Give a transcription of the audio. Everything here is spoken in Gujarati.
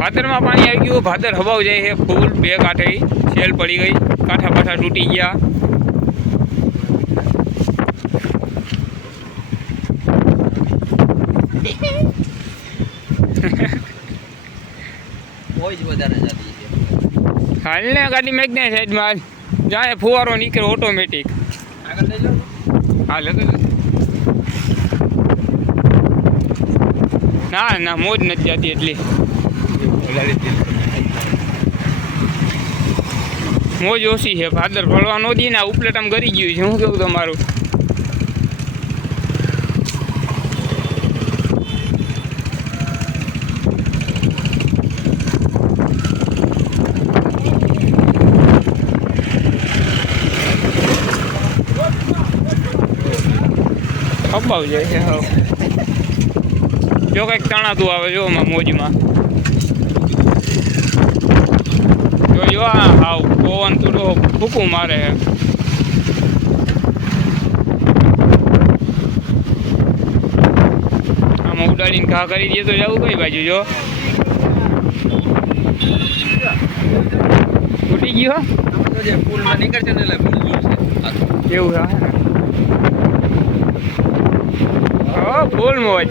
ભાદરમાં પાણી આવી ગયું. ભાદર હવાવ જાય છે ફૂલ. બે કાંઠે સેલ પડી ગઈ. કાંઠા પાઠા તૂટી ગયા. હાલ ને ગાડી મેક ને સાઈડમાં જાય ફુવારો નીકળે ઓટોમેટિક. હા લગે ના ના મોજ નથી જતી એટલી. મોજ ઓછી છે. ભાદર ભરવા નો દી ને ઉપલેટ આમ ગરી ગયું છે. શું કેવું તમારું? અપાવ જાય છે. હા જો કંઈક તણાતું આવે જો મોજમાં જો હા હાવ પવન થોડો ફૂકું મારે. આમાં ઉડાડીને ઘા કરી દઈએ તો જવું કઈ બાજુ જો ફૂટી ગયો પુલમાં નીકળશે ને એટલે એવું હા ફૂલ મોજ.